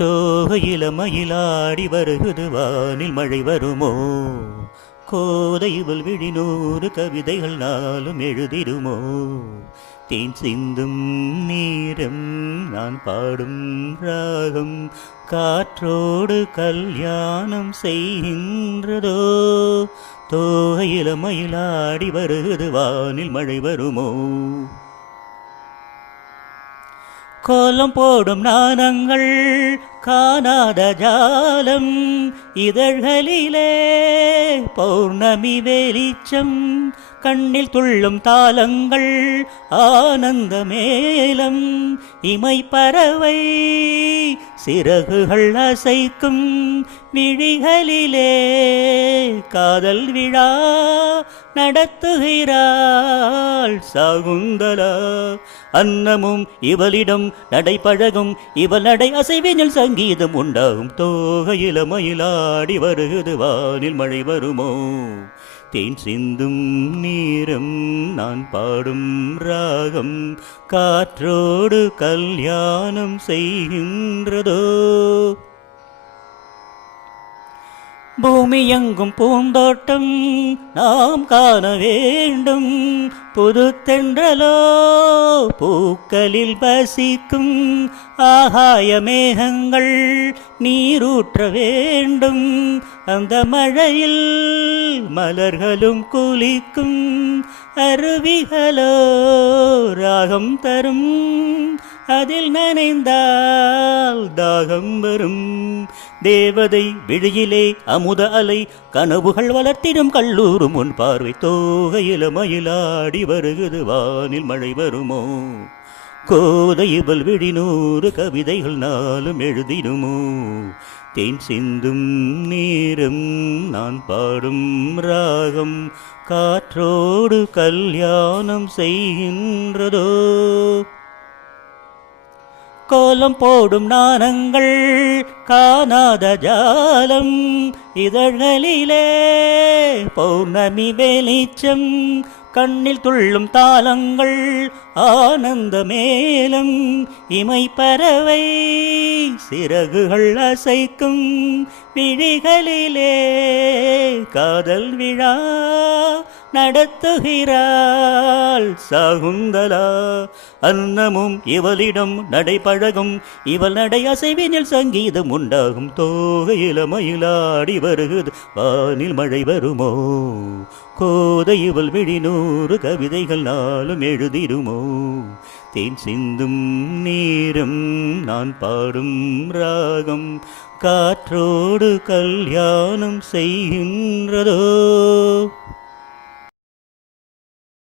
தோகையில மயிலாடி வருகுது வானில் மழை வருமோ? கோதையுள் விழிநூறு கவிதைகள் நாளும் எழுதிடுமோ? தேன் சிந்தும் நேரம் நான் பாடும் ராகம் காற்றோடு கல்யாணம் செய்கின்றதோ? தோகையில மயிலாடி வருகுது வானில் மழை வருமோ? கோலம் போடும் நாணங்கள் காணாத ஜாலம் இதழ்களிலே பௌர்ணமி வெளிச்சம் கண்ணில் துள்ளும் தாளங்கள் ஆனந்த மேலம் இமை பறவை சிறகுகள் அசைக்கும் விழிகளிலே காதல் விழா நடத்துகிறாள் சகுந்தலா. அன்னமும் இவளிடம் நடைபழகும் இவள் நடை அசைவினில் சங்கீதம் உண்டாகும். தோகையில மயிலாடி வருகுது வானில் மழை வருமோ? தேன் சிந்தும் நேரம் நான் பாடும் ராகம் காற்றோடு கல்யாணம் செய்கின்றதோ? பூமி எங்கும் பூந்தோட்டம் நாம் காண வேண்டும். புது தென்றலோ பூக்களில் வசிக்கும். ஆகாய மேகங்கள் நீரூற்ற வேண்டும். அந்த மழையில் மலர்களும் குளிக்கும். அருவிகளோ ராகம் தரும். அதில் நனைந்தால் தாகம் வரும். தேவதை விழியிலே அமுத அலை கனவுகள் வளர்த்திடும் கல்லூரும் உன் பார்வை. தோகையில மயிலாடி வருகுது வானில் மழை வருமோ? கோதையுள் விழிநூறு கவிதைகள் நாளும் எழுதிடுமோ? தேன் சிந்தும் நேரம் நான் பாடும் ராகம் காற்றோடு கல்யாணம் செய்கின்றதோ? கோலம் போடும் நாணங்கள் காணாத ஜாலம் இதழ்களிலே பௌர்ணமி வெளிச்சம் கண்ணில் துள்ளும் தாளங்கள் ஆனந்த மேலம் இமை பறவை சிறகுகள் அசைக்கும் விழிகளிலே காதல் விழா நடத்துகிறாள் சகுந்தலா. அன்னமும் இவளிடம் நடைபழகும் இவள் நடை அசைவினில் சங்கீதம் உண்டாகும். தோகையில மயிலாடி வருகுது வானில் மழை வருமோ? கோதை இவள் விழிநூறு கவிதைகள் நாளும் எழுதிடுமோ? தேன் சிந்தும் நேரம் நான் பாடும் ராகம் காற்றோடு கல்யாணம் செய்கின்றதோ?